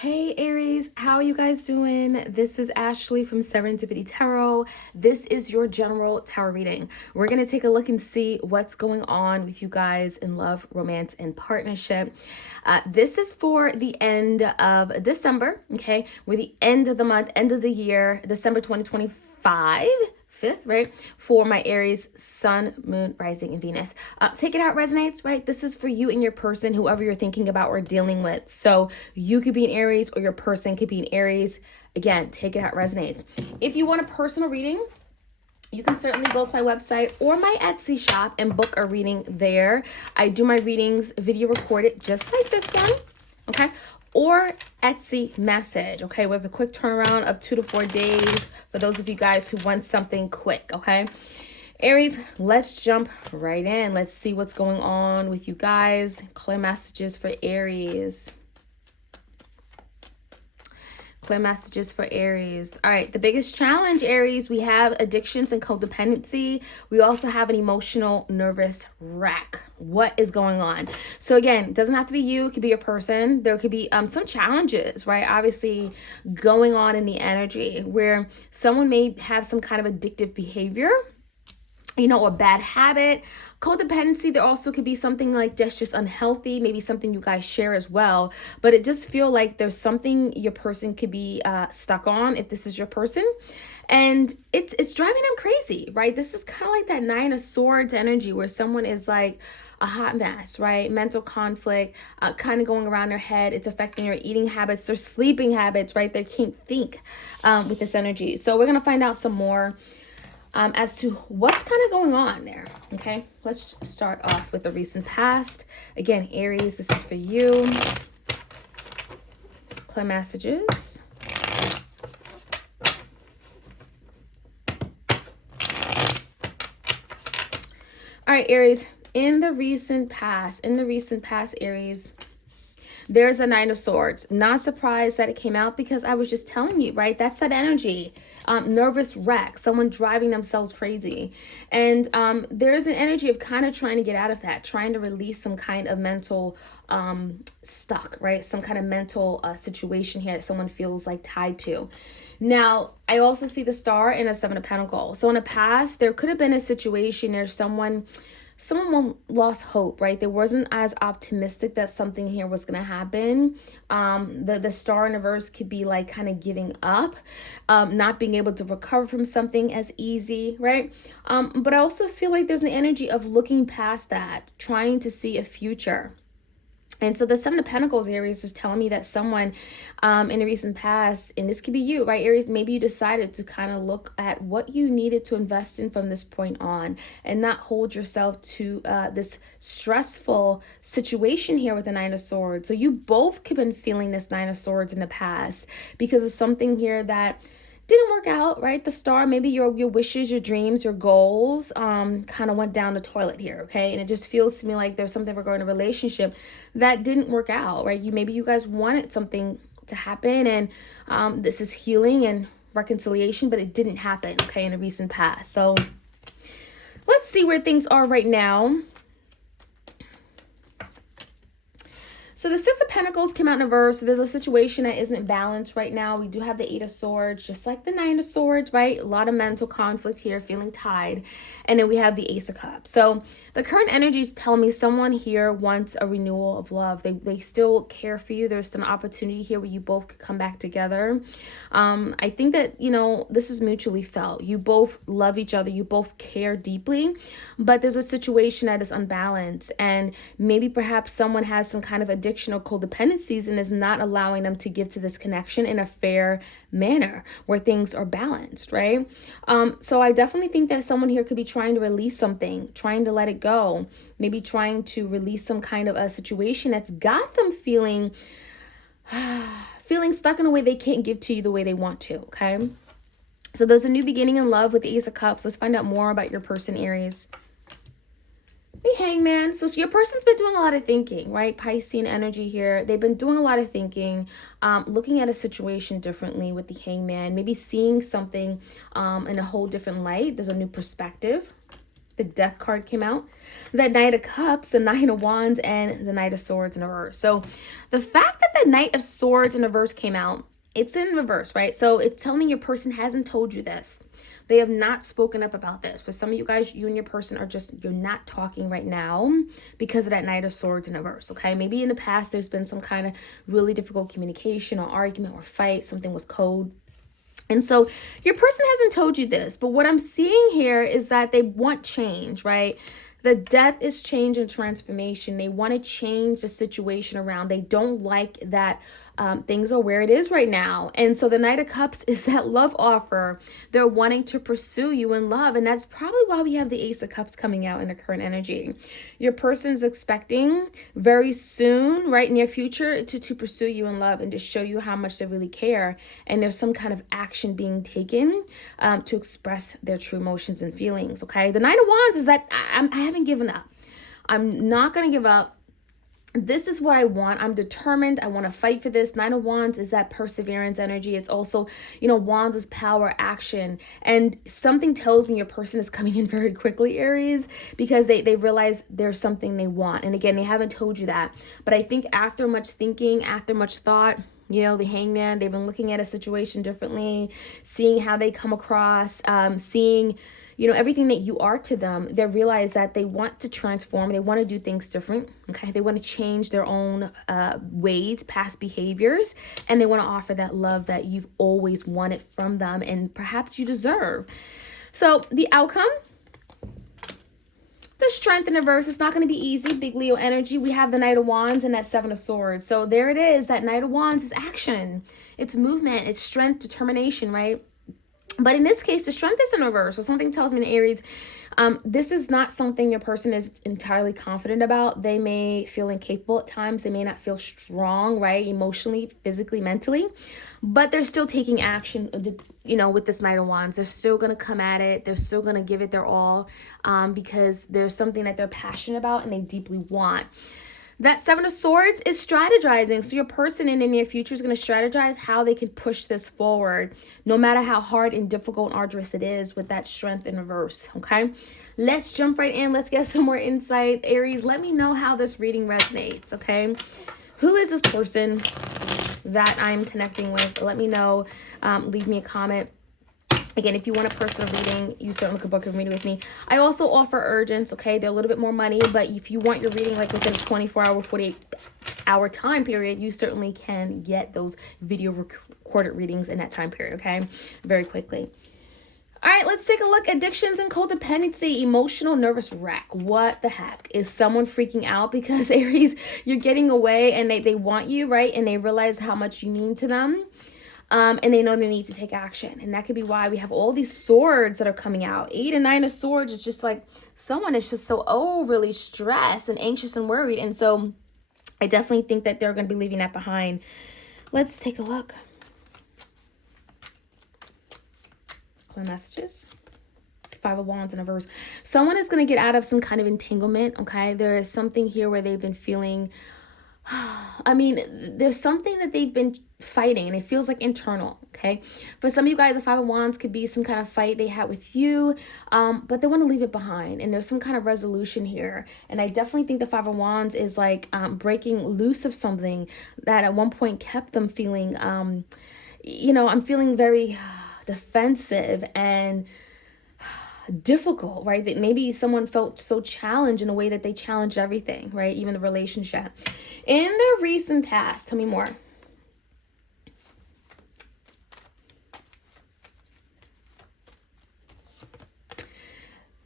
Hey Aries, how are you guys doing? This is Ashley from Serendipity Tarot. This is your general tarot reading. We're going to take a look and see what's going on with you guys in love, romance, and partnership. This is for the end of December, okay? We're the end of the month, end of the year, December 2025. 5th, right? For my Aries, Sun, Moon, Rising, and Venus. Take it out, resonates, right? This is for you and your person, whoever you're thinking about or dealing with. So you could be an Aries or your person could be an Aries. Again, take it out, resonates. If you want a personal reading, you can certainly go to my website or my Etsy shop and book a reading there. I do my readings video recorded just like this one, okay? Or Etsy message, okay, with a quick turnaround of 2 to 4 days for those of you guys who want something quick, okay? Aries, let's jump right in. Let's see what's going on with you guys. Clear messages for Aries. Clear messages for Aries. All right, the biggest challenge, Aries, we have addictions and codependency. We also have an emotional nervous wreck. What is going on? So again, it doesn't have to be you. It could be a person. There could be some challenges, right? Obviously going on in the energy where someone may have some kind of addictive behavior, or bad habit. Codependency, there also could be something like that's just unhealthy, maybe something you guys share as well, but it just feel like there's something your person could be stuck on if this is your person, and it's driving them crazy, right? This is kind of like that Nine of Swords energy where someone is like a hot mess, right? Mental conflict, kind of going around their head. It's affecting their eating habits, their sleeping habits, right? They can't think with this energy. So we're going to find out some more as to what's kind of going on there, okay? Let's start off with the recent past. Again, Aries, this is for you. Clear messages. All right, Aries, in the recent past, Aries, there's a Nine of Swords. Not surprised that it came out because I was just telling you, right? That's that energy. Nervous wreck, someone driving themselves crazy. And there's an energy of kind of trying to get out of that, trying to release some kind of mental stuck, right? Some kind of mental situation here that someone feels like tied to. Now, I also see the Star and a Seven of Pentacles. So in the past, there could have been a situation where someone lost hope, right? They wasn't as optimistic that something here was going to happen. The Star in reverse could be like kind of giving up, not being able to recover from something as easy, right? But I also feel like there's an energy of looking past that, trying to see a future. And so the Seven of Pentacles, Aries, is telling me that someone in the recent past, and this could be you, right, Aries, maybe you decided to kind of look at what you needed to invest in from this point on and not hold yourself to this stressful situation here with the Nine of Swords. So you both could have been feeling this Nine of Swords in the past because of something here that didn't work out, right? The Star, maybe your wishes, your dreams, your goals kind of went down the toilet here, okay? And it just feels to me like there's something regarding a relationship that didn't work out, right? Maybe you guys wanted something to happen, and this is healing and reconciliation, but it didn't happen, okay, in the recent past. So let's see where things are right now. So the Six of Pentacles came out in reverse. So there's a situation that isn't balanced right now. We do have the Eight of Swords, just like the Nine of Swords, right? A lot of mental conflict here, feeling tied. And then we have the Ace of Cups. So the current energy is telling me someone here wants a renewal of love. They still care for you. There's an opportunity here where you both could come back together. I think that, this is mutually felt. You both love each other. You both care deeply. But there's a situation that is unbalanced. And maybe perhaps someone has some kind of addiction or codependencies and is not allowing them to give to this connection in a fair manner where things are balanced, right? So I definitely think that someone here could be trying to release something, trying to let it go, maybe trying to release some kind of a situation that's got them feeling stuck in a way they can't give to you the way they want to, okay? So there's a new beginning in love with the Ace of Cups. Let's find out more about your person, Aries. The Hangman. So your person's been doing a lot of thinking, right? Piscean energy here. They've been doing a lot of thinking, looking at a situation differently with the Hangman, maybe seeing something in a whole different light. There's a new perspective. the Death card came out, the Knight of Cups, the Nine of Wands, and the Knight of Swords in reverse. So the fact that the Knight of Swords in reverse came out, it's in reverse, right? So it's telling me your person hasn't told you this. They have not spoken up about this. For some of you guys, you and your person are just, you're not talking right now because of that Knight of Swords in reverse, okay? Maybe in the past, there's been some kind of really difficult communication or argument or fight. Something was cold. And so your person hasn't told you this, but what I'm seeing here is that they want change, right? The Death is change and transformation. They want to change the situation around. They don't like that things are where it is right now. And so the Knight of Cups is that love offer. They're wanting to pursue you in love. And that's probably why we have the Ace of Cups coming out in the current energy. Your person's expecting very soon, right, near future, to pursue you in love and to show you how much they really care. And there's some kind of action being taken to express their true emotions and feelings, okay? The Nine of Wands is that I haven't given up. I'm not going to give up. This is what I want. I'm determined. I want to fight for this. Nine of Wands is that perseverance energy. It's also, Wands is power, action. And something tells me your person is coming in very quickly, Aries, because they realize there's something they want. And again, they haven't told you that. But I think after much thinking, after much thought, the Hangman, they've been looking at a situation differently, seeing how they come across, seeing everything that you are to them. They realize that they want to transform. They want to do things different. Okay. They want to change their own ways, past behaviors, and they want to offer that love that you've always wanted from them and perhaps you deserve. So the outcome, the Strength in reverse, it's not going to be easy. Big Leo energy. We have the Knight of Wands and that Seven of Swords. So there it is. That Knight of Wands is action. It's movement. It's strength, determination, right? But in this case, the Strength is in reverse. So something tells me in Aries, this is not something your person is entirely confident about. They may feel incapable at times. They may not feel strong, right? Emotionally, physically, mentally. But they're still taking action, with this Knight of Wands. They're still going to come at it. They're still going to give it their all because there's something that they're passionate about and they deeply want. That Seven of Swords is strategizing. So your person in the near future is going to strategize how they can push this forward, no matter how hard and difficult and arduous it is, with that Strength in reverse, okay? Let's jump right in. Let's get some more insight. Aries, let me know how this reading resonates, okay? Who is this person that I'm connecting with? Let me know. Leave me a comment. Again, if you want a personal reading, you certainly could book a reading with me. I also offer urgents, okay? They're a little bit more money, but if you want your reading like within a 24-hour, 48-hour time period, you certainly can get those video recorded readings in that time period, okay? Very quickly. All right, let's take a look. Addictions and codependency, emotional nervous wreck. What the heck? Is someone freaking out because, Aries, you're getting away and they want you, right? And they realize how much you mean to them. And they know they need to take action. And that could be why we have all these swords that are coming out. 8 and 9 of swords. It's just like someone is just so overly stressed and anxious and worried. And so I definitely think that they're going to be leaving that behind. Let's take a look. Clear messages. 5 of Wands in reverse. Someone is going to get out of some kind of entanglement. Okay. There is something here where they've been feeling, there's something that they've been fighting and it feels like internal, okay? For some of you guys, a 5 of Wands could be some kind of fight they had with you, but they want to leave it behind and there's some kind of resolution here. And I definitely think the 5 of Wands is like breaking loose of something that at one point kept them feeling, I'm feeling very defensive and difficult, right? That maybe someone felt so challenged in a way that they challenged everything, right? Even the relationship. In the recent past, tell me more.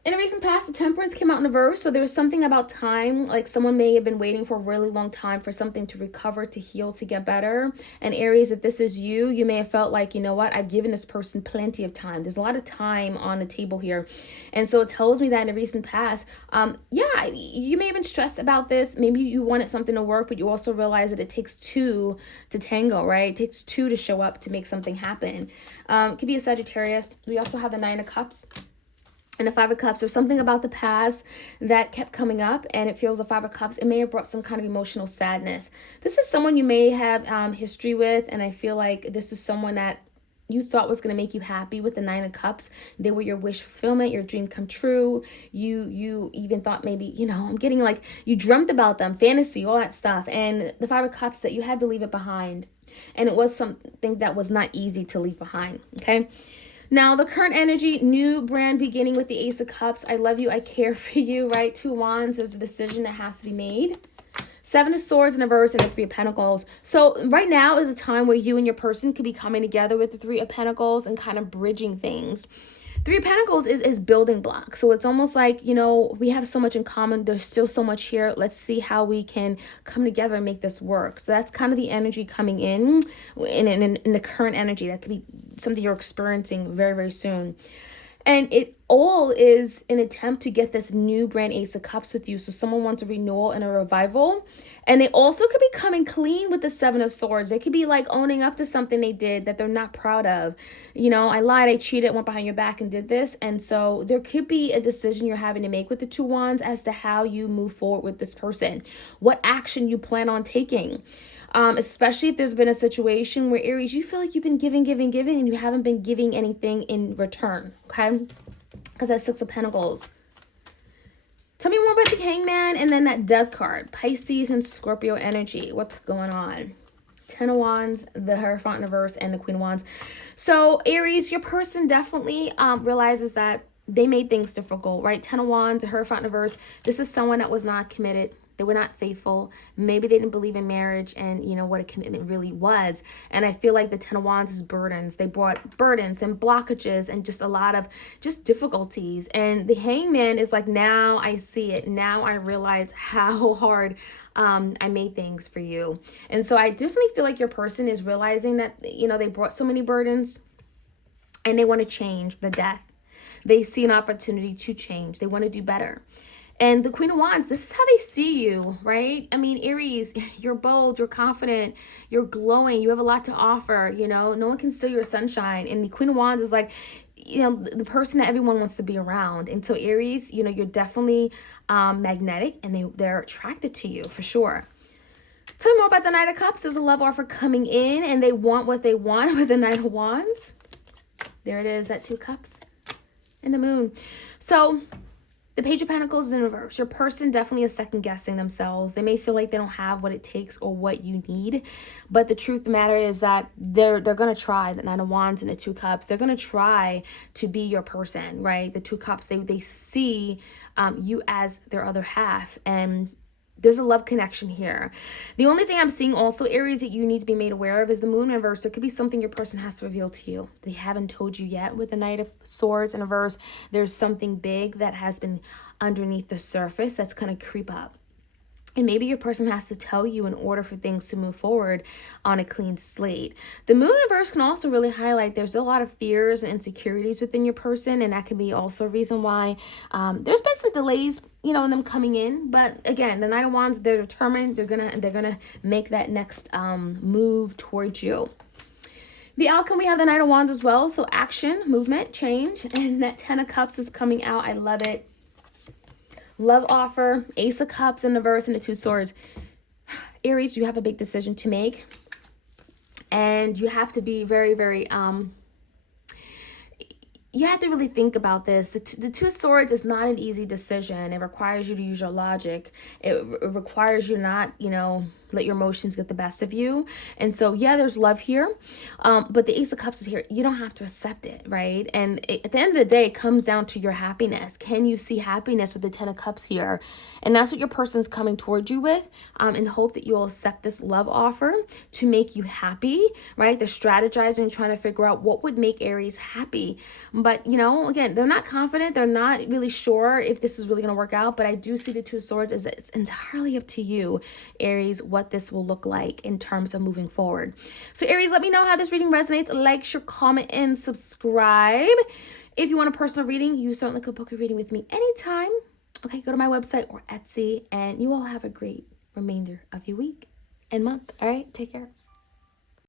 In a recent past, the Temperance came out in reverse. So there was something about time, like someone may have been waiting for a really long time for something to recover, to heal, to get better. And Aries, if this is you, you may have felt like, you know what, I've given this person plenty of time. There's a lot of time on the table here. And so it tells me that in the recent past, you may have been stressed about this. Maybe you wanted something to work, but you also realize that it takes 2 to tango, right? It takes 2 to show up to make something happen. It could be a Sagittarius. We also have the 9 of Cups. And the 5 of Cups, there's something about the past that kept coming up and it feels the 5 of Cups. It may have brought some kind of emotional sadness. This is someone you may have history with. And I feel like this is someone that you thought was going to make you happy with the Nine of Cups. They were your wish fulfillment, your dream come true. You even thought maybe, I'm getting like you dreamt about them, fantasy, all that stuff. And the Five of Cups, that you had to leave it behind. And it was something that was not easy to leave behind, okay? Now, the current energy, new brand beginning with the Ace of Cups. I love you, I care for you, right? Two Wands, there's a decision that has to be made. Seven of Swords in reverse and the Three of Pentacles. So right now is a time where you and your person could be coming together with the Three of Pentacles and kind of bridging things. Three of Pentacles is building blocks. So it's almost like, we have so much in common. There's still so much here. Let's see how we can come together and make this work. So that's kind of the energy coming in the current energy. That could be something you're experiencing very, very soon. And it all is an attempt to get this new brand Ace of Cups with you. So someone wants a renewal and a revival. And they also could be coming clean with the Seven of Swords. They could be like owning up to something they did that they're not proud of. I lied, I cheated, went behind your back and did this. And so there could be a decision you're having to make with the Two Wands as to how you move forward with this person. What action you plan on taking. Especially if there's been a situation where, Aries, you feel like you've been giving, and you haven't been giving anything in return, okay? Because that's Six of Pentacles. Tell me more about the Hangman and then that Death card. Pisces and Scorpio energy. What's going on? Ten of Wands, the Hierophant in reverse, and the Queen of Wands. So, Aries, your person definitely realizes that they made things difficult, right? Ten of Wands, the Hierophant in reverse. This is someone that was not committed. They were not faithful. Maybe they didn't believe in marriage and what a commitment really was. And I feel like the Ten of Wands is burdens. They brought burdens and blockages and just a lot of just difficulties. And the Hangman is like, now I see it. Now I realize how hard I made things for you. And so I definitely feel like your person is realizing that, they brought so many burdens and they want to change the Death. They see an opportunity to change. They want to do better. And the Queen of Wands, this is how they see you, right? I mean, Aries, you're bold, you're confident, you're glowing, you have a lot to offer, no one can steal your sunshine. And the Queen of Wands is like, the person that everyone wants to be around. And so Aries, you're definitely magnetic and they're attracted to you for sure. Tell me more about the Knight of Cups. There's a love offer coming in and they want what they want with the Knight of Wands. There it is, that Two Cups and the Moon. So the Page of Pentacles is in reverse. Your person definitely is second guessing themselves. They may feel like they don't have what it takes or what you need. But the truth of the matter is that they're going to try. The Nine of Wands and the Two Cups. They're going to try to be your person, right? The Two Cups, they see you as their other half. And there's a love connection here. The only thing I'm seeing also, Aries, that you need to be made aware of is the Moon in reverse. There could be something your person has to reveal to you. They haven't told you yet. With the Knight of Swords in reverse, there's something big that has been underneath the surface that's going to creep up. And maybe your person has to tell you in order for things to move forward on a clean slate. The Moon in reverse can also really highlight there's a lot of fears and insecurities within your person. And that can be also a reason why there's been some delays, in them coming in. But again, the Knight of Wands, they're determined. They're gonna make that next move towards you. The outcome, we have the Knight of Wands as well. So action, movement, change. And that Ten of Cups is coming out. I love it. Love offer, Ace of Cups in the reverse, and the Two Swords. Aries, you have a big decision to make. And you have to be very, very, you have to really think about this. The Two Swords is not an easy decision. It requires you to use your logic. It requires you not, let your emotions get the best of you. And so, yeah, there's love here. But the Ace of Cups is here. You don't have to accept it, right? And at the end of the day, it comes down to your happiness. Can you see happiness with the Ten of Cups here? And that's what your person's coming towards you with, and hope that you'll accept this love offer to make you happy, right? They're strategizing, trying to figure out what would make Aries happy. But, again, they're not confident. They're not really sure if this is really going to work out. But I do see the Two Swords as it's entirely up to you, Aries, what this will look like in terms of moving forward. So Aries, let me know how this reading resonates. Like, share, comment, and subscribe. If you want a personal reading, you certainly could book a reading with me anytime. Okay, go to my website or Etsy, and you all have a great remainder of your week and month. All right, take care.